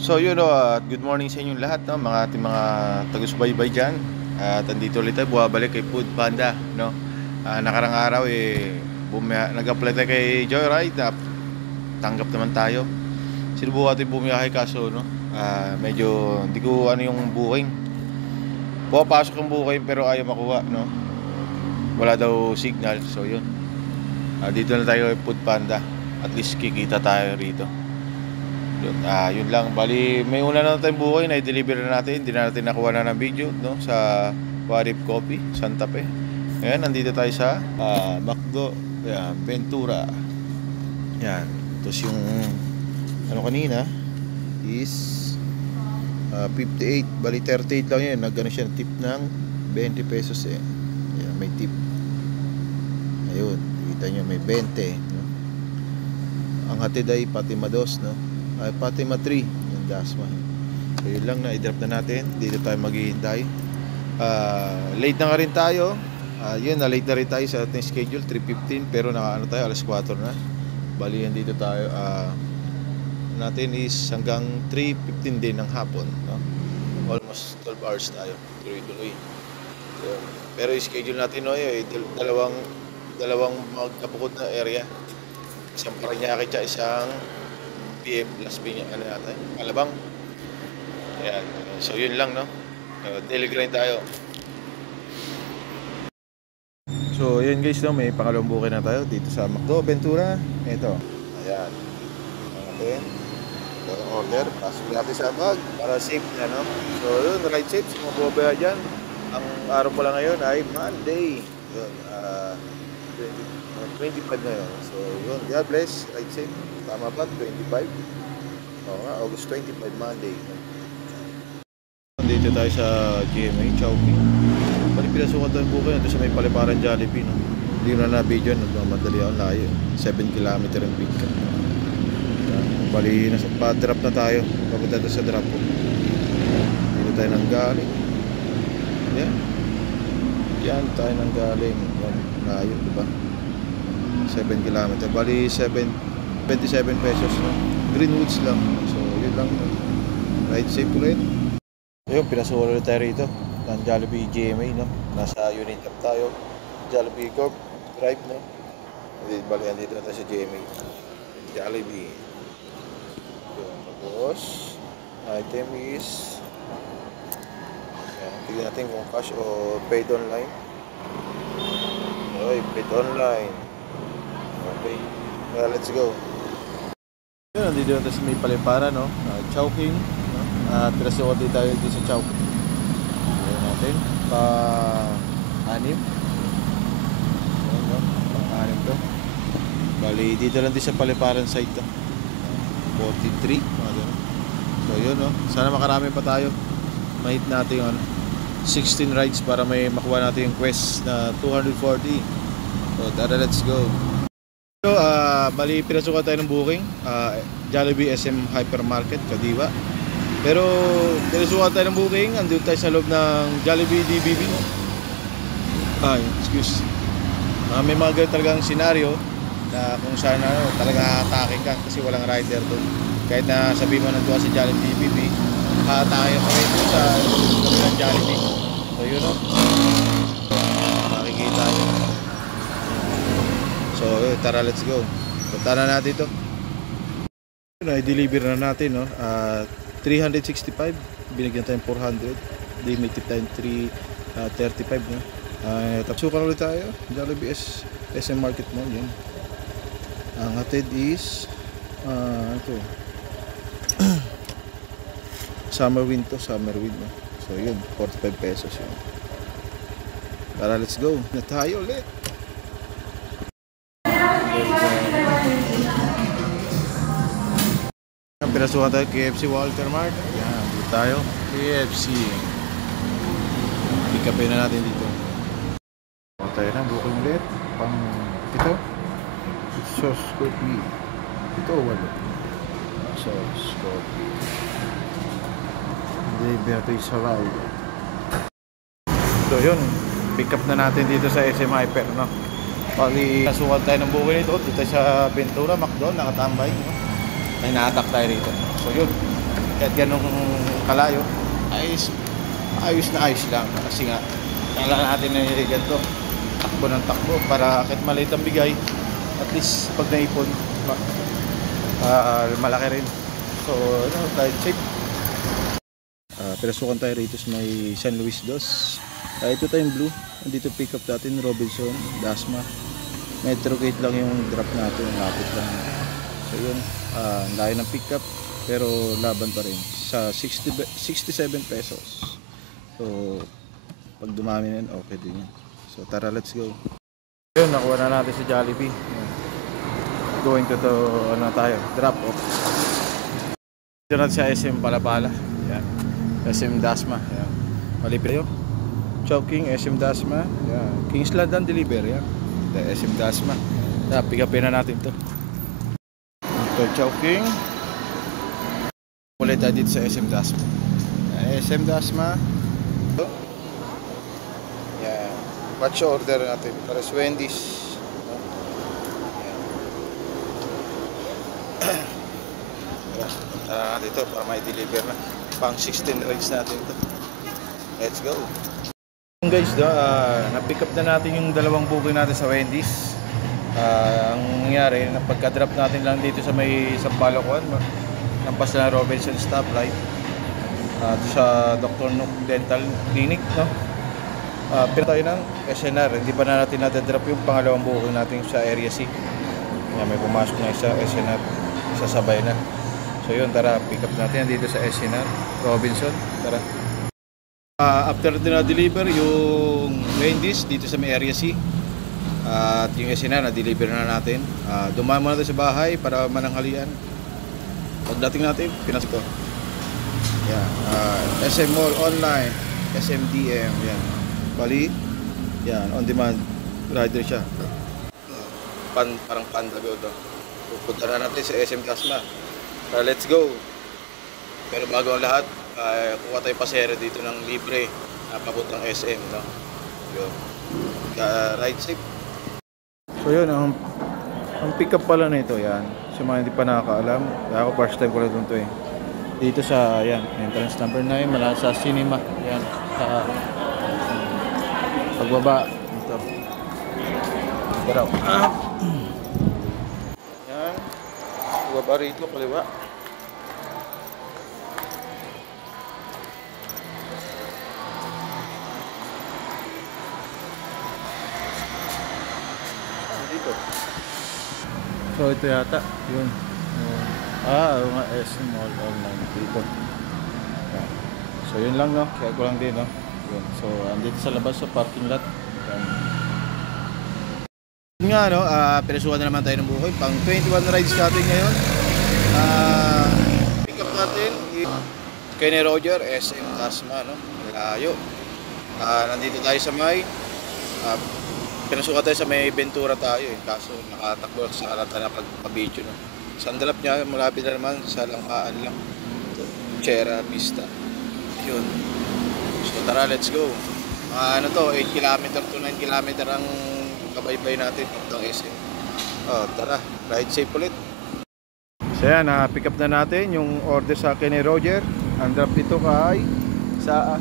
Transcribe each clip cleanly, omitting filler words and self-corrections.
So yun good morning sa inyong lahat, no, mga ating mga taga-subaybay dyan. At andito ulit tayo, buwabalik kay Food Panda, no. Nakarang araw nag-apply tayo kay Joyride, tanggap naman tayo. Sinubukan natin bumiyahe kaso no, medyo hindi ko ano yung booking. Pumapasok yung booking pero ayaw makuha, no. Wala daw signal, so yun. Dito na tayo kay Food Panda. At least kikita tayo rito. Yun lang. Bali, may una na tayong buhay na i-deliver na natin. Hindi na natin nakuha na ng video, no, sa Warip Coffee, Santa Fe. Ngayon, nandito tayo sa McDo, Ventura. Yan. Tapos yung ano kanina is 58. Bali, 38 lang yun. Nagano siya tip ng 20 pesos eh. Yan, may tip. Ayun. Kita nyo, may 20. No? Ang hatid ay Fatima 2, no? Ay Fatima 3 yung Dasma. So yun lang na i-drop na natin. Dito tayo maghihintay. Late na nga rin tayo. Yun, na late na rin tayo sa ating schedule 3:15 pero nakaano tayo alas 4 na. Bali yan dito tayo natin is hanggang 3:15 din ng hapon, no? Almost 12 hours tayo. Tuloy-tuloy. So, pero yung schedule natin no, dalawang magkabukod na area. Isang Parañaque at isang PM Las Piñas, ano natin, Alabang. Ayan. So yun lang, no. Daily grind tayo. So yun guys, no, may pangalawang booking na tayo dito sa McDo Ventura. Ito. Ayan. Okay. Ito order. Pasok natin sa bag para safe na, no. So yun, ride safe. Sa mga bubaya dyan. Ang araw pala ngayon ay Monday. Yun. 25 ngayon. So yun, God bless. Ride safe. Tama ba? 25? Oo nga, August 25, Monday. Dito tayo sa GMA, Chowking. Bali pinasukan tayo buko yun. Ito sa may Paliparan Jollibee, no? Hindi na na-video, nagmamadali ako layo. 7 km ang big ka. Bali, nasa pa-drop na tayo. Papunta tayo sa drop po. Dito tayo nang galing. Yan. Yan tayo nang galing. Yan, layo, diba? 7 km. Bali, 27 pesos, no? Greenwoods lang. So yun lang, no? Ride safe ulit. Ayun, pinasukan ulit tayo rito ng Jollibee GMA, no? Nasa unit up tayo, Jollibee Corp Drive, no? Balikan dito na tayo sa GMA Jollibee. Yun, tapos item is tignan natin kung cash o paid online. Okay, paid online. Okay, let's go. Yun, nandito natin sa may Paliparan, no? Chowking, no? Pinasukan din tayo dito sa Chowking. Ayan natin, pa-anim. Ayan, no? Pa-anim to. Bali, dito lang din sa Paliparan side to. 43, mga doon. So yun, no? Sana makarami pa tayo. Mahit natin yung 16 rides para may makuha natin yung quest na 240. So tara, let's go. So, bali pinasukan tayo ng booking, Jollibee SM Hypermarket, Kadiwa. Pero pinasukan tayo ng booking, andun tayo sa loob ng Jollibee DBB. Excuse. May mga ganun talagang senaryo na kung saan talaga haatakin ka kasi walang rider doon. Kahit na sabihin mo nandun sa Jollibee DBB, haatakin ka rin sa loob ng Jollibee. So yun, no? Makikita nyo. So tara, let's go. Punta na natin ito. I-deliver na natin, no? 365. Binigyan tayong 400. Limited time 335, no? Tapos sukan ulit tayo. Jollibee SM Market Mall. Yan. Ang hatid is ito. Summer wind to. Summer wind, no? So yun, 45 pesos yun. Tara, let's go. Na tayo ulit. Pinasukan tayo KFC Walter Mart. Yan, dito tayo KFC. Pick-upin na natin dito. Tayo na, booking ulit. Pang ito sauce coffee. Ito wala sauce coffee. Hindi natin yung saray. So yun, pick up na natin dito sa SM Hyper, no? Pali nasukan tayo ng booking dito sa Ventura, McDo, nakatambay, no? May na-attack tayo rito. So yun, kahit ganong kalayo, ayos na ayos lang. Kasi nga, kailangan natin na ganito, takbo ng takbo para kahit maliit ang bigay, at least pag naipon, malaki rin. So, ride safe. Pinasukan tayo rito sa may San Luis Dos. Ito tayong blue. Andito pick up natin Robinson, Dasma. Metro gate lang yung drop natin, lapit lang. So yun, layo ng pick up pero laban pa rin sa 67 pesos. So pag dumami na yun, okay din yan. So tara, let's go. Yun, nakuha na natin si Jollibee. Going to tayo, drop off. Dito natin sa SM Palapala. Yan. SM Dasma. Yan. Malipit yun. Chowking, SM Dasma. Yan. Kingsland and deliver. Yan. The SM Dasma. Pick upin na natin to. Ito Chowking. Ulit tayo dito sa SM Dasma. SM Dasma. Ito. Yan. Watch order natin para sa Wendy's. Dito para may deliver na. Pang 16 rides natin to. Let's go. Guys, na-pick up na natin yung dalawang booking natin sa Wendy's. Ang nangyari, napagka-drop natin lang dito sa may Sampalocan, lampas na Robinson stoplight, sa Dr. Nook Dental Clinic, no? Pero tayo ng SNR, hindi pa na natin na-drop yung pangalawang booking natin sa Area C. Yan, may pumasok na isa SNR, sasabay na. So yun, tara, pick up natin dito sa SNR Robinson. Tara. After na-deliver yung Wendy's dito sa may Area C, at yung SNR na-deliver na natin, dumaan muna tayo sa bahay para mananghalian. Pagdating natin, pinasok ko. Yan, SM Mall Online, SMDM, yan. Bali, yan, on demand rider siya. Parang pandago ito. Pupunta na natin sa SM Dasma. Let's go. Pero bago ang lahat, kuha tayo pasero dito ng libre papuntang SM, no? Yun. Ride safe. So yun, ang pick up pala nito, yan. Sa mga hindi pa nakakaalam, ako first time ko lang ito eh. Dito sa, yan, entrance number 9, mala sa cinema, yan, sa pagbaba dito. Dito raw. Yan. Pagbaba rito, kaliwa. Dito. So ito yata, yun. Mga SM Mall Online dito. Yan. So yun lang, no. Kaya ko lang din, no. Yun. So andito sa labas sa parking lot. Yan. Yun nga, no, pinasukan na naman tayo ng buhay. Pang 21 rides natin ngayon. Pick up natin Kenny Roger, SM Dasma, no. Layo. Nandito tayo sa may pinasukan tayo sa may Ventura tayo eh. Kaso nakatakbo sa arata na pagpabidyo, no. Sandalap niya, malapit na naman sa Langkaan lang. Sierra Vista. Yun. So tara, let's go. Ano to, 8 km to 9 km ang kabaybay natin ng SM. Tara, ride safe ulit. So yan, pick up na natin yung order sa Kenny Roger. Ang drop dito kay sa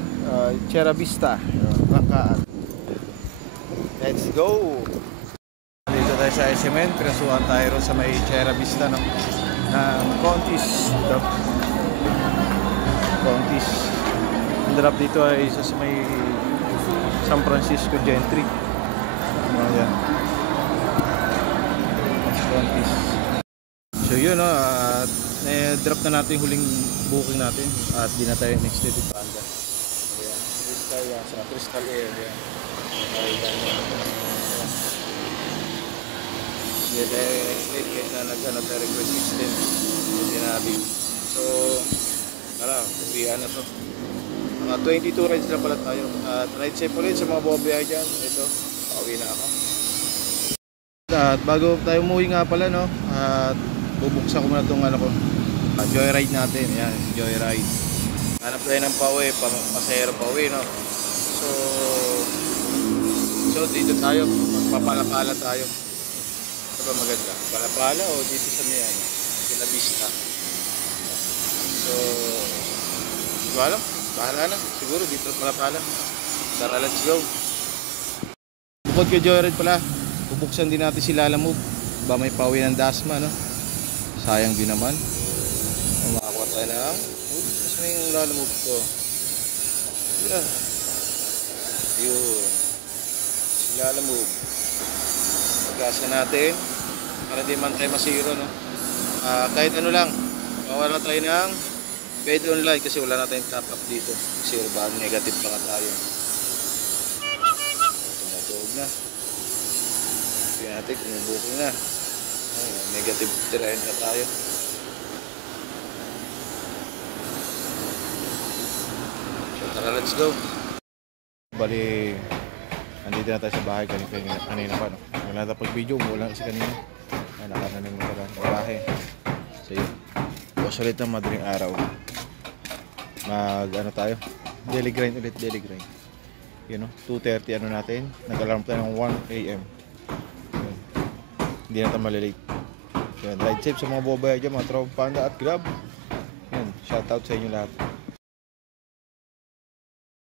Sierra Vista, Langkaan. Let's go. Dito tayo sa SMN, pinasuhan tayo ron sa may Sierra Vista ng Contis. Contis. Ang drop dito ay sa may San Francisco Gentry. Ayan. Contis. So yun, drop na natin yung huling booking natin at di na tayo next day to Panda. Ayan. Sa Crystal Air. Ayan. Next na nag-ano tayo request system yung sinabi. So tara, uwian na to. Mga 22 rides na pala tayo. Ride safe ulit sa mga bumabiyahe dyan. Ito, pauwi na ako. At bago tayo umuwi nga pala, no, at bubuksan ko muna itong ano ko, joyride natin. Yan, joyride. Hanap tayo ng pauwi, pasahero pauwi, no. So dito tayo, magpapalapala tayo. Ano ba maganda? Palapala o dito sa may Vista? So Di ba alam? Bahala na. Siguro dito pala pala. Tara, let's go. Bukod kay Joyride pala, bubuksan din natin si Lalamove. Ba may pauwi ng Dasma, no? Sayang din naman. Makakuha tayo ng... Mas na yung Lalamove ko. Yeah. Yun. Si Lalamove. Pagkasa natin. Para di man tayo masiro, no? Kahit ano lang. Mawala tayo ng paid online kasi wala na tayong top up dito. Zero ba? Negative pa nga tayo. Tumutog na. Tingnan natin kung may booking na. Negative tirahin na tayo. So tara, let's go. Bali, andito na tayo sa bahay kanina pa, no? Wala na pag-video, wala kasi kanina. Nakananin mo talaga ng bahay. So yun. Bukas ulit ng madaling araw. Ano tayo? Daily grind ulit, daily grind. You know, 2:30 ano natin. Nag-alarm tayo ng 1 AM. Yun. Hindi na tayo malilate. Yun, ride safe sa mga bobaya dyan, mga Tropa Panda at Grab. Yun, shoutout sa inyo lahat.